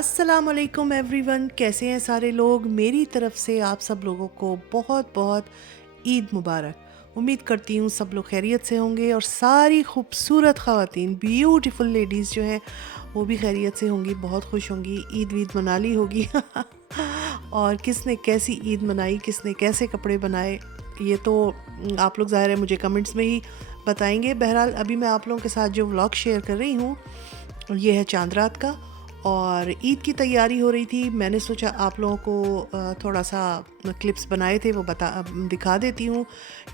अस्सलामुअलैकुम एवरीवन, कैसे हैं सारे लोग। मेरी तरफ से आप सब लोगों को बहुत बहुत ईद मुबारक। उम्मीद करती हूँ सब लोग खैरियत से होंगे और सारी खूबसूरत ख़वातीन, ब्यूटीफुल लेडीज़ जो हैं वो भी खैरियत से होंगी, बहुत खुश होंगी, ईद वीद मना ली होगी। और किसने कैसी ईद मनाई, किसने कैसे कपड़े बनाए, ये तो आप लोग ज़ाहिर है मुझे कमेंट्स में ही बताएंगे। बहरहाल अभी मैं आप लोगों के साथ जो व्लॉग शेयर कर रही हूँ ये है चांद रात का, और ईद की तैयारी हो रही थी। मैंने सोचा आप लोगों को थोड़ा सा क्लिप्स बनाए थे वो दिखा देती हूँ।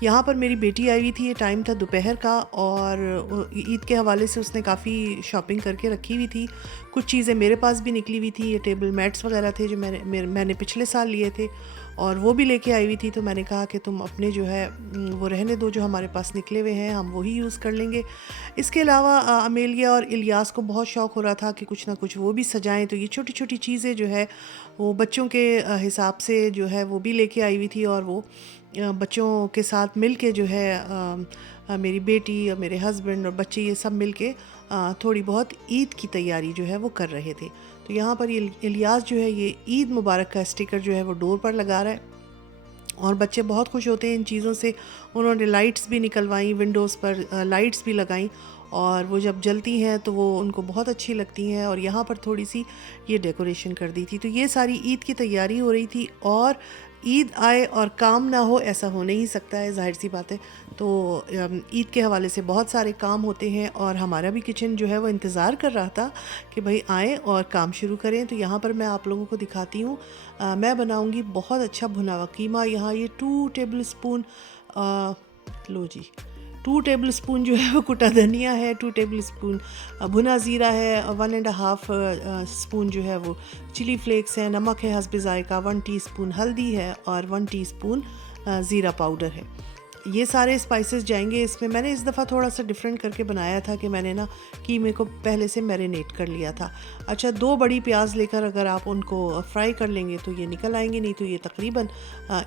यहाँ पर मेरी बेटी आई हुई थी, ये टाइम था दोपहर का, और ईद के हवाले से उसने काफ़ी शॉपिंग करके रखी हुई थी। कुछ चीज़ें मेरे पास भी निकली हुई थी, ये टेबल मैट्स वगैरह थे जो मैंने पिछले साल लिए थे और वो भी लेके आई हुई थी। तो मैंने कहा कि तुम अपने जो है वो रहने दो, जो हमारे पास निकले हुए हैं हम वही यूज़ कर लेंगे। इसके अलावा अमेलिया और इलियास को बहुत शौक़ हो रहा था कि कुछ ना कुछ वो भी सजाएं, तो ये छोटी छोटी चीज़ें जो है वो बच्चों के हिसाब से जो है वो भी लेके आई हुई थी, और वो बच्चों के साथ मिल के जो है मेरी बेटी और मेरे हस्बैंड और बच्चे ये सब मिल के थोड़ी बहुत ईद की तैयारी जो है वो कर रहे थे। तो यहाँ पर ये इलियास जो है ये ईद मुबारक का स्टिकर जो है वो डोर पर लगा रहा है, और बच्चे बहुत खुश होते हैं इन चीज़ों से। उन्होंने लाइट्स भी निकलवाई, विंडोज़ पर लाइट्स भी लगाई, और वो जब जलती हैं तो वो उनको बहुत अच्छी लगती हैं। और यहाँ पर थोड़ी सी ये डेकोरेशन कर दी थी। तो ये सारी ईद की तैयारी हो रही थी, और ईद आए और काम ना हो ऐसा हो नहीं सकता है, जाहिर सी बात है। तो ईद के हवाले से बहुत सारे काम होते हैं, और हमारा भी किचन जो है वो इंतज़ार कर रहा था कि भाई आएँ और काम शुरू करें। तो यहाँ पर मैं आप लोगों को दिखाती हूँ, मैं बनाऊँगी बहुत अच्छा भुना हुआ कीमा। यहाँ ये 2 टेबल स्पून लो जी 2 टेबल स्पून जो है वो कुटा धनिया है, 2 टेबल स्पून भुना ज़ीरा है, 1.5 स्पून जो है वो चिली फ्लेक्स है, नमक है हस्ब ज़ायका, 1 टीस्पून हल्दी है, और 1 टीस्पून ज़ीरा पाउडर है। ये सारे स्पाइसेस जाएंगे इसमें। मैंने इस दफ़ा थोड़ा सा डिफरेंट करके बनाया था कि मैंने ना कीमे को पहले से मैरिनेट कर लिया था। अच्छा, 2 बड़ी प्याज लेकर अगर आप उनको फ्राई कर लेंगे तो ये निकल आएंगे, नहीं तो ये तकरीबन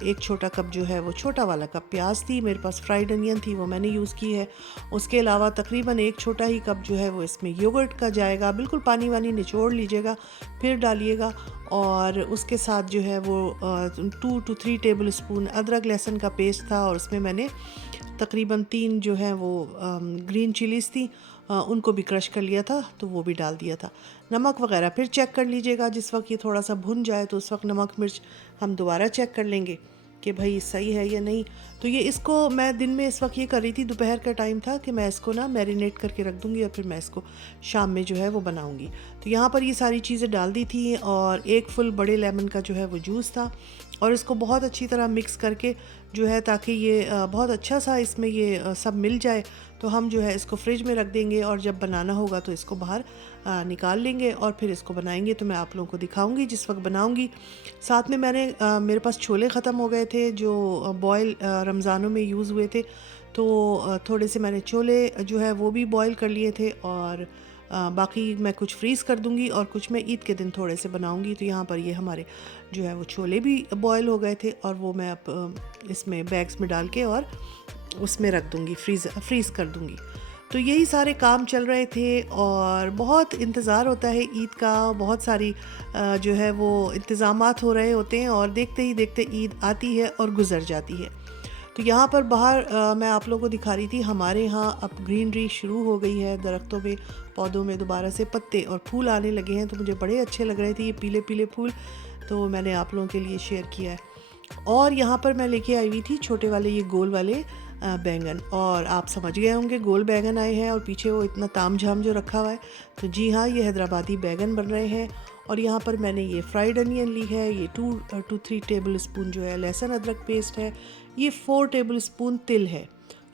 1 छोटा कप जो है वो छोटा वाला कप प्याज थी, मेरे पास फ्राइड अनियन थी वो मैंने यूज़ की है। उसके अलावा तकरीबन 1 छोटा ही कप जो है वो इसमें योगर्ट का जाएगा। बिल्कुल पानी वानी निचोड़ लीजिएगा फिर डालिएगा। और उसके साथ जो है वो 2 to 3 टेबल स्पून अदरक लहसुन का पेस्ट था, और उसमें मैंने तकरीबन 3 जो है वो ग्रीन चिलीज़ थी, उनको भी क्रश कर लिया था, तो वो भी डाल दिया था। नमक वगैरह फिर चेक कर लीजिएगा, जिस वक्त ये थोड़ा सा भुन जाए तो उस वक्त नमक मिर्च हम दोबारा चेक कर लेंगे कि भाई सही है या नहीं। तो ये इसको मैं दिन में इस वक्त ये कर रही थी, दोपहर का टाइम था कि मैं इसको ना मैरिनेट करके रख दूँगी और फिर मैं इसको शाम में जो है वो बनाऊँगी। तो यहाँ पर ये सारी चीज़ें डाल दी थी, और 1 फुल बड़े लेमन का जो है वो जूस था, और इसको बहुत अच्छी तरह मिक्स करके जो है, ताकि ये बहुत अच्छा सा इसमें ये सब मिल जाए, तो हम जो है इसको फ्रिज में रख देंगे, और जब बनाना होगा तो इसको बाहर निकाल लेंगे और फिर इसको बनाएंगे। तो मैं आप लोगों को दिखाऊंगी जिस वक्त बनाऊंगी। साथ में मेरे पास छोले ख़त्म हो गए थे जो बॉयल रमज़ानों में यूज़ हुए थे, तो थोड़े से मैंने छोले जो है वो भी बॉयल कर लिए थे, और बाकी मैं कुछ फ्रीज़ कर दूंगी और कुछ मैं ईद के दिन थोड़े से बनाऊंगी। तो यहाँ पर ये हमारे जो है वो छोले भी बॉयल हो गए थे, और वो मैं अब इसमें बैग्स में डाल के और उसमें रख दूंगी, फ्रीज़ कर दूंगी। तो यही सारे काम चल रहे थे, और बहुत इंतज़ार होता है ईद का, बहुत सारी जो है वो इंतज़ामात हो रहे होते हैं, और देखते ही देखते ईद आती है और गुज़र जाती है। तो यहाँ पर बाहर मैं आप लोगों को दिखा रही थी, हमारे यहाँ अब ग्रीनरी शुरू हो गई है, दरख्तों में पौधों में दोबारा से पत्ते और फूल आने लगे हैं। तो मुझे बड़े अच्छे लग रहे थे ये पीले पीले फूल, तो मैंने आप लोगों के लिए शेयर किया है। और यहाँ पर मैं लेके आई हुई थी छोटे वाले ये गोल वाले बैंगन, और आप समझ गए होंगे गोल बैंगन आए हैं, और पीछे वो इतना ताम झाम जो रखा हुआ है, तो जी हाँ ये हैदराबादी बैंगन बन रहे हैं। और यहाँ पर मैंने ये फ्राइड अनियन ली है, ये 2 to 3 टेबल स्पून जो है लहसुन अदरक पेस्ट है, ये 4 टेबल स्पून तिल है,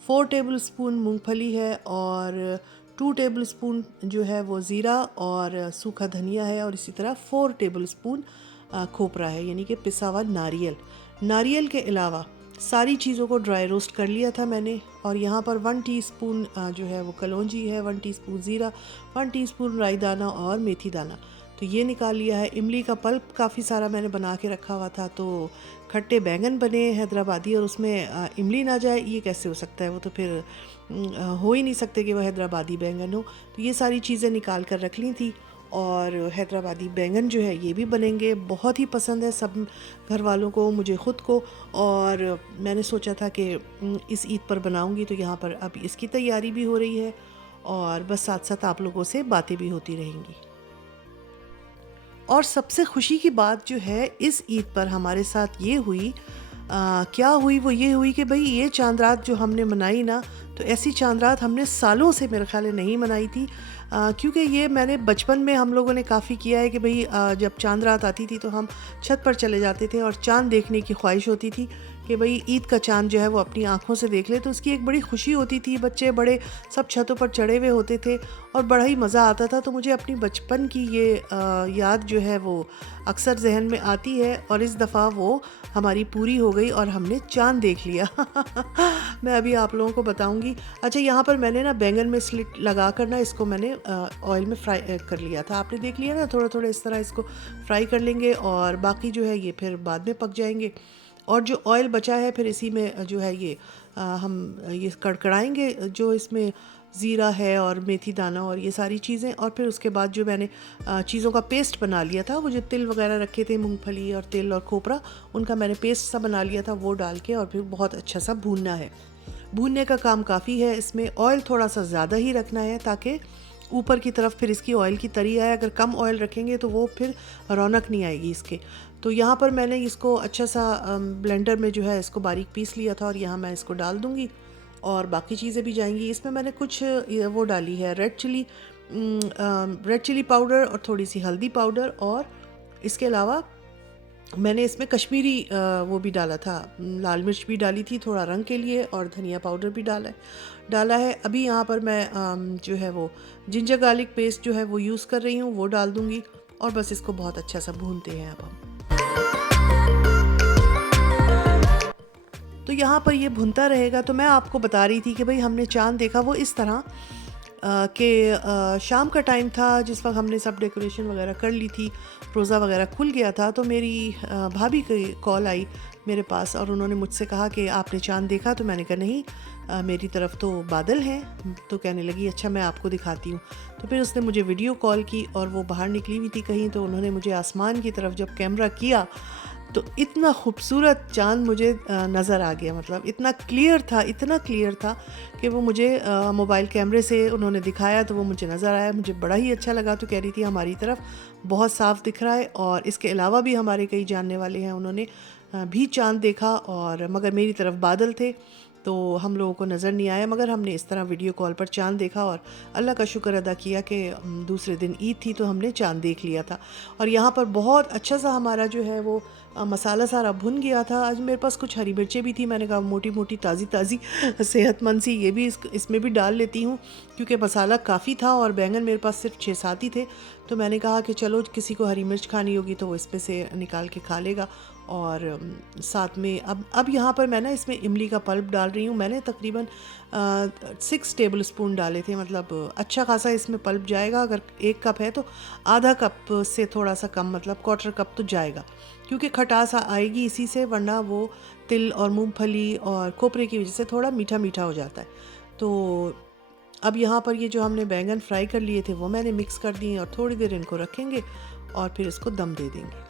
4 टेबल स्पून मूंगफली है, और 2 टेबल स्पून जो है वो ज़ीरा और सूखा धनिया है, और इसी तरह 4 टेबल स्पून खोपरा है, यानी कि पिसा हुआ नारियल। नारियल के अलावा सारी चीज़ों को ड्राई रोस्ट कर लिया था मैंने। और यहाँ पर 1 टीस्पून जो है वो कलौंजी है, 1 टीस्पून ज़ीरा, 1 टीस्पून राई दाना और मेथी दाना, तो ये निकाल लिया है। इमली का पल्प काफ़ी सारा मैंने बना के रखा हुआ था, तो खट्टे बैंगन बने हैदराबादी, और उसमें इमली ना जाए ये कैसे हो सकता है, वो तो फिर हो ही नहीं सकते कि वो हैदराबादी बैंगन हो। तो ये सारी चीज़ें निकाल कर रख ली थी। और हैदराबादी बैंगन जो है ये भी बनेंगे। बहुत ही पसंद है सब घर वालों को, मुझे ख़ुद को, और मैंने सोचा था कि इस ईद पर बनाऊंगी, तो यहाँ पर अब इसकी तैयारी भी हो रही है और बस साथ साथ आप लोगों से बातें भी होती रहेंगी। और सबसे खुशी की बात जो है इस ईद पर हमारे साथ ये हुई, क्या हुई, वो ये हुई कि भाई ये चांद रात जो हमने मनाई ना, तो ऐसी चांद रात हमने सालों से मेरे ख्याल नहीं मनाई थी। क्योंकि ये मैंने बचपन में हम लोगों ने काफ़ी किया है कि भाई जब चांद रात आती थी तो हम छत पर चले जाते थे और चांद देखने की ख्वाहिश होती थी कि भाई ईद का चांद जो है वो अपनी आँखों से देख ले, तो उसकी एक बड़ी खुशी होती थी। बच्चे बड़े सब छतों पर चढ़े हुए होते थे और बड़ा ही मज़ा आता था। तो मुझे अपनी बचपन की ये याद जो है वो अक्सर जहन में आती है, और इस दफ़ा वो हमारी पूरी हो गई और हमने चांद देख लिया। मैं अभी आप लोगों को बताऊंगी। अच्छा, यहाँ पर मैंने ना बैंगन में स्लिट लगा कर ना इसको मैंने ऑयल में फ्राई कर लिया था। आपने देख लिया ना, थोड़ा थोड़ा इस तरह इसको फ्राई कर लेंगे और बाकी जो है ये फिर बाद में पक जाएंगे। और जो ऑयल बचा है फिर इसी में जो है ये हम ये कड़कड़ाएंगे, जो इसमें ज़ीरा है और मेथी दाना और ये सारी चीज़ें। और फिर उसके बाद जो मैंने चीज़ों का पेस्ट बना लिया था, वो जो तिल वगैरह रखे थे, मूंगफली और तिल और खोपरा, उनका मैंने पेस्ट सा बना लिया था, वो डाल के और फिर बहुत अच्छा सा भूनना है। भूनने का काम काफ़ी है, इसमें ऑयल थोड़ा सा ज़्यादा ही रखना है ताकि ऊपर की तरफ फिर इसकी ऑयल की तरी आए। अगर कम ऑयल रखेंगे तो वो फिर रौनक नहीं आएगी इसके। तो यहाँ पर मैंने इसको अच्छा सा ब्लेंडर में जो है इसको बारीक पीस लिया था और यहाँ मैं इसको डाल दूँगी और बाकी चीज़ें भी जाएंगी। इसमें मैंने कुछ वो डाली है रेड चिली पाउडर और थोड़ी सी हल्दी पाउडर, और इसके अलावा मैंने इसमें कश्मीरी वो भी डाला था, लाल मिर्च भी डाली थी थोड़ा रंग के लिए, और धनिया पाउडर भी डाला है। अभी यहाँ पर मैं जो है वो जिंजर गार्लिक पेस्ट जो है वो यूज़ कर रही हूँ, वो डाल दूँगी और बस इसको बहुत अच्छा सा भूनते हैं अब हम। तो यहाँ पर ये भुनता रहेगा। तो मैं आपको बता रही थी कि भाई हमने चांद देखा वो इस तरह कि शाम का टाइम था, जिस वक्त हमने सब डेकोरेशन वगैरह कर ली थी, रोज़ा वगैरह खुल गया था। तो मेरी भाभी की कॉल आई मेरे पास और उन्होंने मुझसे कहा कि आपने चांद देखा? तो मैंने कहा नहीं, मेरी तरफ तो बादल हैं। तो कहने लगी अच्छा मैं आपको दिखाती हूँ। तो फिर उसने मुझे वीडियो कॉल की और वो बाहर निकली हुई थी कहीं, तो उन्होंने मुझे आसमान की तरफ जब कैमरा किया तो इतना खूबसूरत चांद मुझे नज़र आ गया। मतलब इतना क्लियर था कि वो मुझे मोबाइल कैमरे से उन्होंने दिखाया तो वो मुझे नज़र आया, मुझे बड़ा ही अच्छा लगा। तो कह रही थी हमारी तरफ बहुत साफ़ दिख रहा है, और इसके अलावा भी हमारे कई जानने वाले हैं, उन्होंने भी चांद देखा, और मगर मेरी तरफ बादल थे तो हम लोगों को नज़र नहीं आया। मगर हमने इस तरह वीडियो कॉल पर चांद देखा और अल्लाह का शुक्र अदा किया कि दूसरे दिन ईद थी तो हमने चांद देख लिया था। और यहाँ पर बहुत अच्छा सा हमारा जो है वो मसाला सारा भुन गया था। आज मेरे पास कुछ हरी मिर्चें भी थी, मैंने कहा मोटी मोटी ताज़ी सेहतमंद सी ये भी इसमें भी डाल लेती हूँ, क्योंकि मसाला काफ़ी था और बैंगन मेरे पास सिर्फ 6-7 ही थे। तो मैंने कहा कि चलो किसी को हरी मिर्च खानी होगी तो वो इसमें से निकाल के खा लेगा। और साथ में अब यहाँ पर मैं ना इसमें इमली का पल्प डाल रही हूँ। मैंने तकरीबन 6 टेबल स्पून डाले थे, मतलब अच्छा खासा इसमें पल्प जाएगा। अगर 1 कप है तो आधा कप से थोड़ा सा कम, मतलब 1/4 कप तो जाएगा, क्योंकि खटास आएगी इसी से, वरना वो तिल और मूंगफली और खोपरे की वजह से थोड़ा मीठा मीठा हो जाता है। तो अब यहाँ पर ये जो हमने बैंगन फ्राई कर लिए थे वो मैंने मिक्स कर दिए और थोड़ी देर इनको रखेंगे और फिर इसको दम दे देंगे।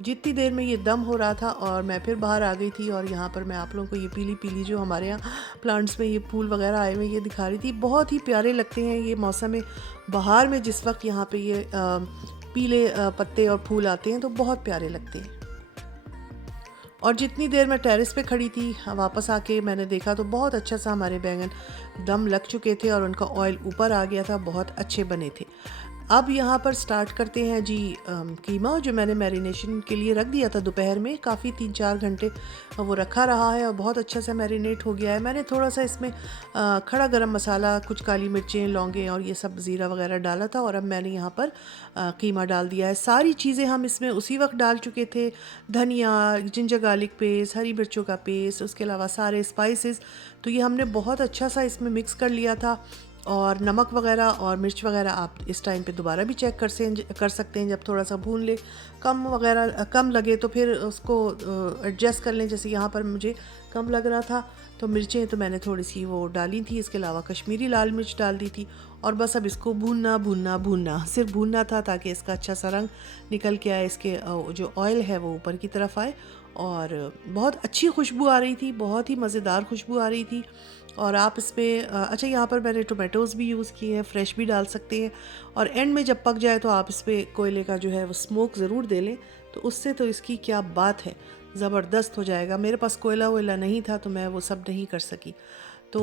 जितनी देर में ये दम हो रहा था और मैं फिर बाहर आ गई थी, और यहाँ पर मैं आप लोगों को ये पीली पीली जो हमारे यहाँ प्लांट्स में ये फूल वगैरह आए हुए ये दिखा रही थी। बहुत ही प्यारे लगते हैं ये मौसम में, बाहर में जिस वक्त यहाँ पे ये पीले पत्ते और फूल आते हैं तो बहुत प्यारे लगते हैं। और जितनी देर मैं टेरेस पे खड़ी थी वापस आके मैंने देखा तो बहुत अच्छा सा हमारे बैंगन दम लग चुके थे और उनका ऑयल ऊपर आ गया था, बहुत अच्छे बने थे। अब यहाँ पर स्टार्ट करते हैं जी कीमा, जो मैंने मैरिनेशन के लिए रख दिया था दोपहर में, काफ़ी 3-4 घंटे वो रखा रहा है और बहुत अच्छा सा मैरिनेट हो गया है। मैंने थोड़ा सा इसमें खड़ा गरम मसाला, कुछ काली मिर्चें, लौंगे और ये सब ज़ीरा वगैरह डाला था, और अब मैंने यहाँ पर कीमा डाल दिया है। सारी चीज़ें हम इसमें उसी वक्त डाल चुके थे, धनिया, जिंजर गार्लिक पेस्ट, हरी मिर्चों का पेस्ट, उसके अलावा सारे स्पाइसेस। तो ये हमने बहुत अच्छा सा इसमें मिक्स कर लिया था। और नमक वगैरह और मिर्च वगैरह आप इस टाइम पे दोबारा भी चेक कर सकते हैं, जब थोड़ा सा भून ले, कम लगे तो फिर उसको एडजस्ट कर लें। जैसे यहाँ पर मुझे कम लग रहा था। तो मिर्चें तो मैंने थोड़ी सी वो डाली थी, इसके अलावा कश्मीरी लाल मिर्च डाल दी थी। और बस अब इसको भूनना भूनना भूनना, सिर्फ भूनना था ताकि इसका अच्छा सा रंग निकल के आए, इसके जो ऑयल है वो ऊपर की तरफ आए। और बहुत अच्छी खुशबू आ रही थी, बहुत ही मज़ेदार खुशबू आ रही थी। और आप इस पर अच्छा, यहाँ पर मैंने टोमेटोज़ भी यूज़ किए हैं, फ्रेश भी डाल सकते हैं। और एंड में जब पक जाए तो आप इस पर कोयले का जो है वो स्मोक ज़रूर दे लें, तो उससे तो इसकी क्या बात है, ज़बरदस्त हो जाएगा। मेरे पास कोयला वोयला नहीं था तो मैं वो सब नहीं कर सकी। तो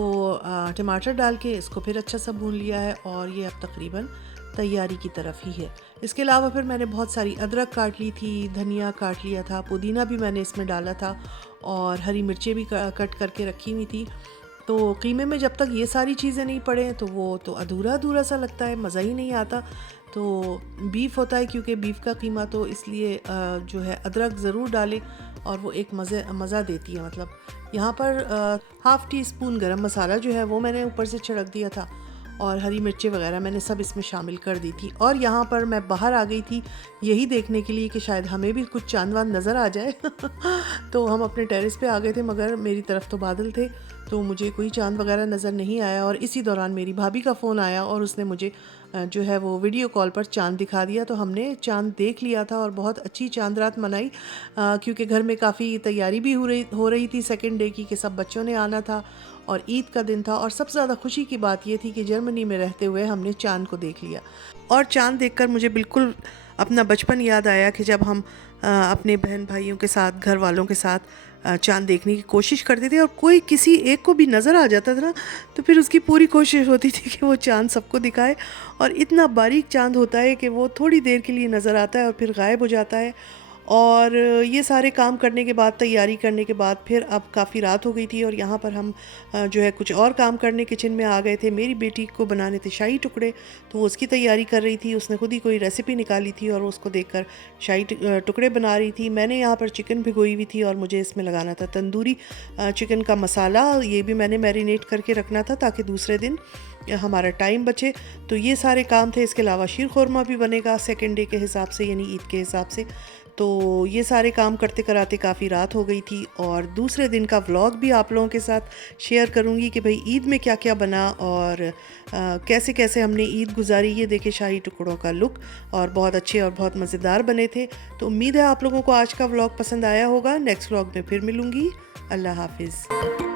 टमाटर डाल के इसको फिर अच्छा सा भून लिया है और ये अब तकरीबन तैयारी की तरफ ही है। इसके अलावा फिर मैंने बहुत सारी अदरक काट ली थी, धनिया काट लिया था, पुदीना भी मैंने इसमें डाला था और हरी मिर्चें भी कट करके रखी हुई थी। तो कीमे में जब तक ये सारी चीज़ें नहीं पड़ें तो वो तो अधूरा अधूरा सा लगता है, मज़ा ही नहीं आता। तो बीफ होता है क्योंकि बीफ का कीमा, तो इसलिए जो है अदरक ज़रूर डालें और वो एक मज़ा देती है। मतलब यहाँ पर हाफ़ टी स्पून गरम मसाला जो है वो मैंने ऊपर से छिड़क दिया था और हरी मिर्चें वगैरह मैंने सब इसमें शामिल कर दी थी। और यहाँ पर मैं बाहर आ गई थी यही देखने के लिए कि शायद हमें भी कुछ चांद वांद नज़र आ जाए तो हम अपने टेरेस पे आ गए थे, मगर मेरी तरफ तो बादल थे तो मुझे कोई चांद वगैरह नज़र नहीं आया। और इसी दौरान मेरी भाभी का फ़ोन आया और उसने मुझे जो है वो वीडियो कॉल पर चांद दिखा दिया। तो हमने चांद देख लिया था और बहुत अच्छी चांद रात मनाई, क्योंकि घर में काफ़ी तैयारी भी हो रही थी सेकेंड डे की, कि सब बच्चों ने आना था और ईद का दिन था। और सबसे ज़्यादा खुशी की बात ये थी कि जर्मनी में रहते हुए हमने चांद को देख लिया। और चांद देखकर मुझे बिल्कुल अपना बचपन याद आया कि जब हम अपने बहन भाइयों के साथ, घर वालों के साथ चांद देखने की कोशिश करते थे और कोई किसी एक को भी नज़र आ जाता था ना, तो फिर उसकी पूरी कोशिश होती थी कि वो चांद सबको दिखाए। और इतना बारीक चांद होता है कि वो थोड़ी देर के लिए नज़र आता है और फिर गायब हो जाता है। और ये सारे काम करने के बाद, तैयारी करने के बाद, फिर अब काफ़ी रात हो गई थी और यहाँ पर हम जो है कुछ और काम करने किचन में आ गए थे। मेरी बेटी को बनाने थे शाही टुकड़े, तो वो उसकी तैयारी कर रही थी। उसने खुद ही कोई रेसिपी निकाली थी और उसको देखकर शाही टुकड़े बना रही थी। मैंने यहाँ पर चिकन भिगोई हुई थी और मुझे इसमें लगाना था तंदूरी चिकन का मसाला। ये भी मैंने मैरिनेट करके रखना था ताकि दूसरे दिन हमारा टाइम बचे। तो ये सारे काम थे। इसके अलावा शीर खोरमा भी बनेगा सेकेंड डे के हिसाब से, यानी ईद के हिसाब से। तो ये सारे काम करते कराते काफ़ी रात हो गई थी। और दूसरे दिन का व्लॉग भी आप लोगों के साथ शेयर करूँगी कि भाई ईद में क्या क्या बना और कैसे कैसे हमने ईद गुजारी। ये देखे शाही टुकड़ों का लुक, और बहुत अच्छे और बहुत मज़ेदार बने थे। तो उम्मीद है आप लोगों को आज का व्लॉग पसंद आया होगा। नेक्स्ट व्लॉग में फिर मिलूँगी। अल्लाह हाफिज़।